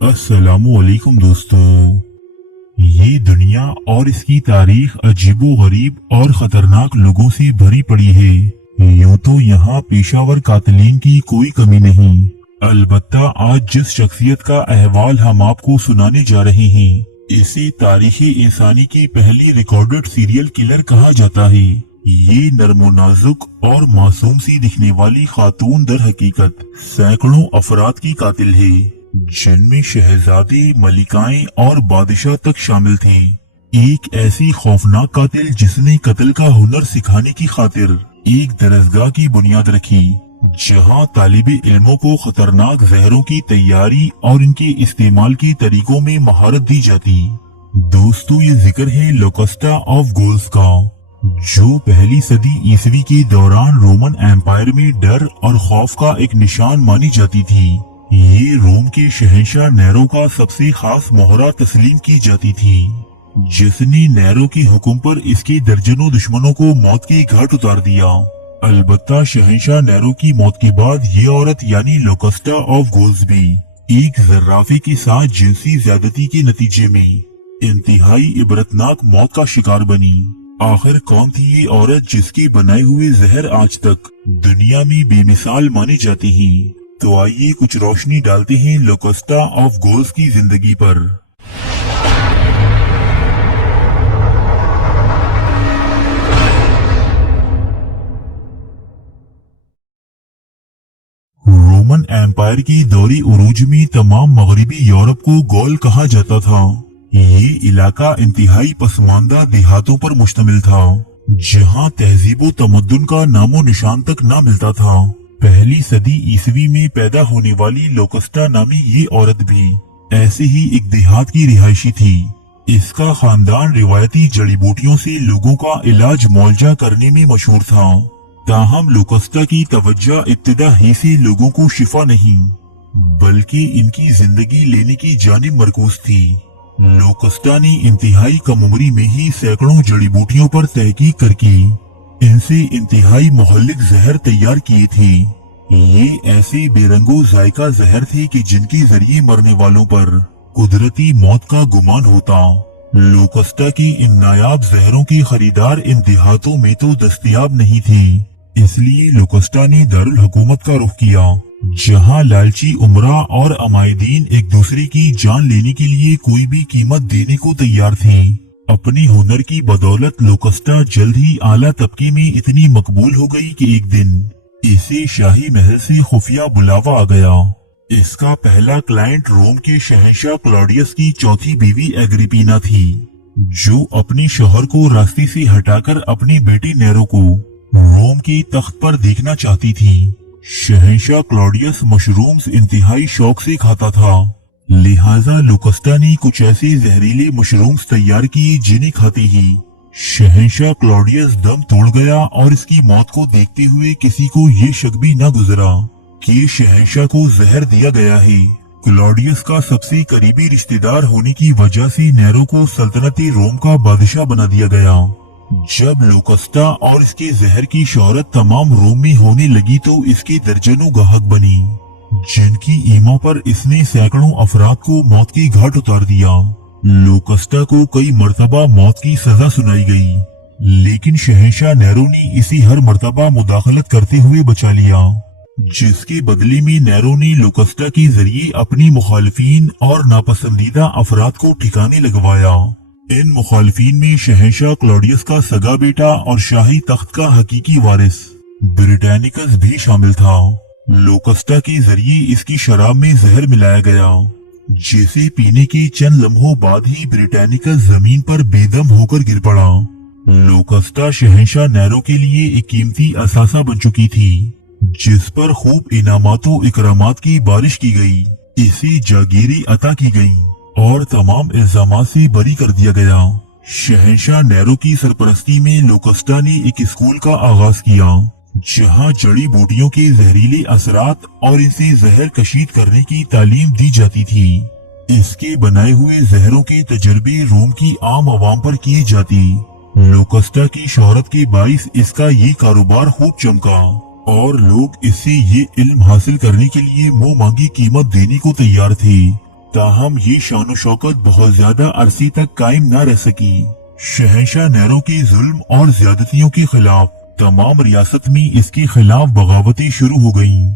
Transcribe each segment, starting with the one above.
अस्सलामुअलैकुम दोस्तों। ये दुनिया और इसकी तारीख अजीबो-गरीब और खतरनाक लोगों से भरी पड़ी है। यूं तो यहाँ पेशावर कातिलीन की कोई कमी नहीं। अलबत्ता आज जिस शख्सियत का अहवाल हम आपको सुनाने जा रहे हैं, इसे तारीख़ इंसानी की पहली रिकॉर्डेड सीरियल किलर कहा जाता है। ये नर्मो नाजुक और मासूम सी दिखने वाली खातून दर हकीकत सैकड़ों अफराद की कातिल है, जिनमें शहजादे, मलिकाएं और बादशाह तक शामिल थे। एक ऐसी खौफनाक कातिल जिसने कत्ल का हुनर सिखाने की खातिर एक दरसगाह की बुनियाद रखी, जहां तालिबे इल्मों को खतरनाक जहरों की तैयारी और इनके इस्तेमाल के तरीकों में महारत दी जाती। दोस्तों, ये जिक्र है लोकस्टा ऑफ गोल्स का, जो पहली सदी ईसवी के दौरान रोमन एम्पायर में डर और खौफ का एक निशान मानी जाती थी। ये रोम के शहंशाह नेरो का सबसे खास मोहरा तस्लीम की जाती थी, जिसने नेरो के हुक्म पर इसके दर्जनों दुश्मनों को मौत के घाट उतार दिया। अलबत्ता शहंशाह नेरो की मौत के बाद ये औरत यानी लोकस्टा ऑफ गोल्स भी एक जर्राफे के साथ जिनसी ज्यादती के नतीजे में इंतहाई इबरतनाक मौत का शिकार बनी। आखिर कौन थी ये औरत जिसके बनाए हुए जहर आज तक दुनिया में बेमिसाल माने जाते हैं? तो आइए कुछ रोशनी डालते हैं लोकस्टा ऑफ गोल्स की जिंदगी पर। रोमन एम्पायर की दौरी उरूज में तमाम मगरिबी यूरोप को गौल कहा जाता था। ये इलाका इंतहाई पसमानदा देहातों पर मुश्तमिल था, जहां तहजीबो तमद्दुन का नामो निशान तक न मिलता था। पहली सदी ईसवी में पैदा होने वाली लोकस्टा नामी ये औरत भी ऐसे ही एक देहात की रिहायशी थी। इसका खानदान रिवायती जड़ी बूटियों से लोगों का इलाज मुआवजा करने में मशहूर था। ताहम लोकस्टा की तवज्जो इब्तिदा ही से लोगों को शिफा नहीं, बल्कि इनकी जिंदगी लेने की जानिब मरकूज थी। लोकस्टा ने इंतहाई कम उम्री में ही सैकड़ों जड़ी बूटियों पर तहकीक करके इनसे इंतहाई मुहल्लिक जहर तैयार किए थे। ये ऐसे बेरंगो जायका जहर थे कि जिनके जरिए मरने वालों पर कुदरती मौत का गुमान होता। लोकस्टा की इन नायाब जहरों के खरीदार इन देहातों में तो दस्तयाब नहीं थे, इसलिए लोकस्टा ने दारुल हुकूमत का रुख किया, जहां लालची उमरा और अमायदीन एक दूसरे की जान लेने के लिए कोई भी कीमत देने को तैयार थे। अपनी हुनर की बदौलत लोकस्टा जल्द ही आला तबके में इतनी मकबूल हो गई कि एक दिन इसे शाही महल से खुफिया बुलावा आ गया। इसका पहला क्लाइंट रोम के शहंशाह क्लॉडियस की चौथी बीवी एग्रिपीना थी, जो अपने शौहर को रास्ते से हटाकर अपनी बेटी नेरो को रोम के तख्त पर देखना चाहती थी। शहंशाह क्लॉडियस मशरूम्स इंतहाई शौक से खाता था, लिहाजा लोकस्टा ने कुछ ऐसे जहरीले मशरूम्स तैयार किए जिन्हें खाते ही शहंशाह क्लॉडियस दम तोड़ गया और इसकी मौत को देखते हुए किसी को ये शक भी न गुजरा कि शहंशाह को जहर दिया गया है। क्लॉडियस का सबसे करीबी रिश्तेदार होने की वजह से नेरो को सल्तनत रोम का बादशाह बना दिया गया। जब लोकस्टा और इसके जहर की शोहरत तमाम रोम में होने लगी तो इसके दर्जनों गाहक बनी, जिनकी ईमों पर इसने सैकड़ों अफराद को मौत के घाट उतार दिया। लोकस्टा को कई मर्तबा मौत की सजा सुनाई गई, लेकिन शहंशाह नेरो ने इसी हर मर्तबा मुदाखलत करते हुए बचा लिया, जिसके बदले में नेरो ने लोकस्टा के जरिए अपनी मुखालिफिन और नापसंदीदा अफराद को ठिकाने लगवाया। इन मुखालिफिन में शहंशाह क्लॉडियस का सगा बेटा और शाही तख्त का हकीकी वारिस ब्रिटानिकस भी शामिल था। लोकस्टा के जरिए इसकी शराब में जहर मिलाया गया, जिसे पीने के चंद लम्हों बाद ही ब्रिटानिकस जमीन पर बेदम होकर गिर पड़ा। लोकस्टा शहंशाह नेरो के लिए एक कीमती असासा बन चुकी थी, जिस पर खूब इनामातो इकरामात की बारिश की गई। इसे जागीरें अता की गई और तमाम इल्जामात से बरी कर दिया गया। शहंशाह नेरो की सरपरस्ती में लोकस्टा ने एक स्कूल का आगाज किया, जहां जड़ी बूटियों के जहरीले असरात और इनसे जहर कशीद करने की तालीम दी जाती थी। इसके बनाए हुए जहरों के तजर्बे रोम की आम आवाम पर किए जाते। लोकस्टा की शोहरत के बाइस इसका ये कारोबार खूब चमका और लोग इससे ये इल्म हासिल करने के लिए मुंह मांगी कीमत देने को तैयार थे। ताहम ये शान शौकत बहुत ज्यादा अरसे तक कायम न रह सकी। शहंशाह नेरो के जुल्म और ज्यादतियों के खिलाफ तमाम रियासत में इसके खिलाफ बगावतें शुरू हो गईं,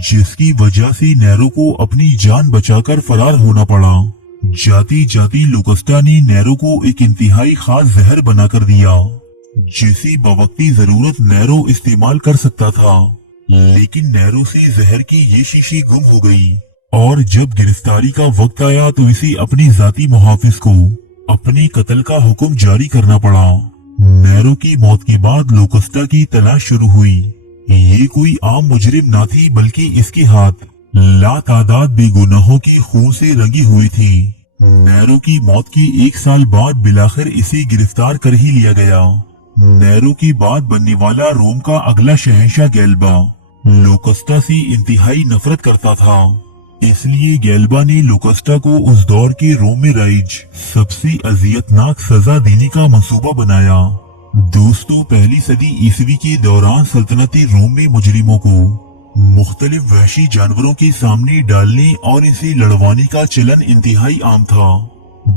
जिसकी वजह से नेरो को अपनी जान बचाकर फरार होना पड़ा। जाती जाती लोकस्टा ने नेरो को एक इंतहाई खास जहर बनाकर दिया, जिसे बवक्ती जरूरत नेरो इस्तेमाल कर सकता था। लेकिन नेरो से जहर की ये शीशी गुम हो गई और जब गिरफ्तारी का वक्त आया तो इसे अपने जाती मुहाफिज को अपने कत्ल का हुक्म जारी करना पड़ा। नेरो की मौत के बाद लोकस्टा की तलाश शुरू हुई। ये कोई आम मुजरिम ना थी, बल्कि इसके हाथ लातादाद बेगुनाहों के खून से रंगी हुई थी। नेरो की मौत के 1 साल बाद बिलाखिर इसे गिरफ्तार कर ही लिया गया। नेरो के बाद बनने वाला रोम का अगला शहंशाह गैल्बा लोकस्टा से इंतहाई नफरत करता था। इसलिए गैल्बा ने लोकस्टा को उस दौर के रोम में राइज सबसे अजियतनाक सजा देने का मंसूबा बनाया। दोस्तों, पहली सदी ईसवी के दौरान सल्तनती रोम में मुजरिमों को मुख्तलिफ वहशी जानवरों के सामने डालने और इसे लड़वाने का चलन इंतहाई आम था।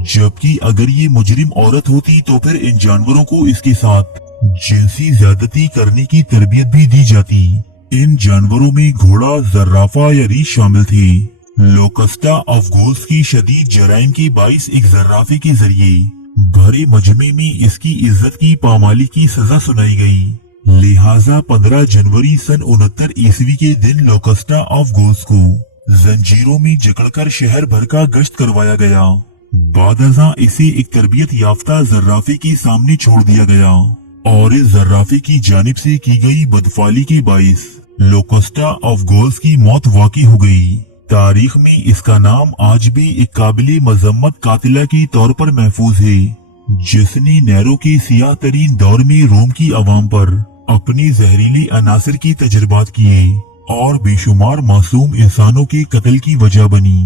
जबकि अगर ये मुजरिम औरत होती तो फिर इन जानवरों को इसके साथ जिनसी ज्यादती करने की तरबियत भी दी जाती। इन जानवरों में घोड़ा, जर्राफा या रीछ शामिल थी। लोकस्टा ऑफ गोल्स की शदीद जराइम के बाइस एक जर्राफे के जरिए भरे मजमे में इसकी इज्जत की पामाली की सजा सुनाई गई। लिहाजा 15 जनवरी सन 69 ईस्वी के दिन लोकस्टा ऑफ गोल्स को जंजीरों में जकड़कर शहर भर का गश्त करवाया गया। बादजा इसे एक तरबियत याफ्ता जर्राफे के सामने छोड़ दिया गया और इस जर्राफे की जानिब से की गई बदफाली के बाइस लोकस्टा ऑफ गोल्स की मौत वाकई हो गई। तारीख में इसका नाम आज भी एक काबिले मजम्मत कातिला के तौर पर महफूज है, जिसने नेरो के सियाह तरीन दौर में रोम की आवाम पर अपने जहरीले अनासर के तजर्बात किए और बेशुमार मासूम इंसानों के कत्ल की वजह बनी।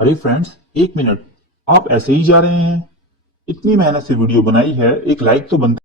अरे फ्रेंड्स, 1 मिनट, आप ऐसे ही जा रहे हैं? इतनी मेहनत से वीडियो बनाई है, एक लाइक तो बनता